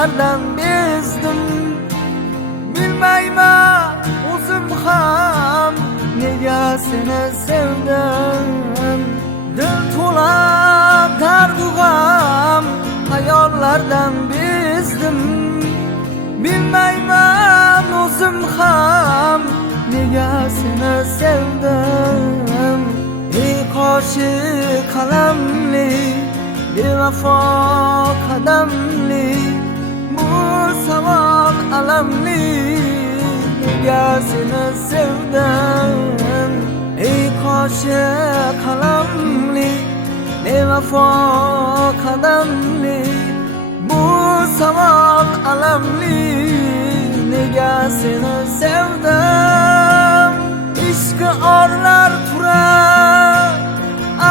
ayollardan bezdim. Bilmayman o'zim ham nega seni sevdim. Dil to'la dardu g'am, ayollardan bezdim. Bilmayman o'zim ham nega seni sevdim. Ey qoshi qalamli, bevafo qadamli, bu savol alamli, nega seni sevdim. Ey qoshi qalamli, bevafo qadamli, bu savol alamli, nega seni sevdim. Ishqi orlar turib,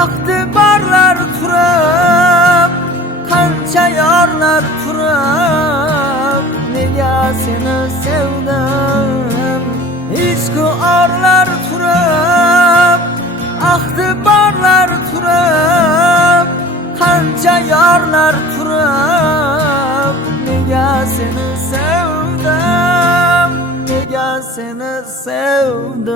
aqdi barlar turib, qancha yorlar turib, nega seni sevdim. Ishqi orlar turib, aqdi barlar turib, qancha yorlar turib, nega seni sevdim, nega seni sevdim.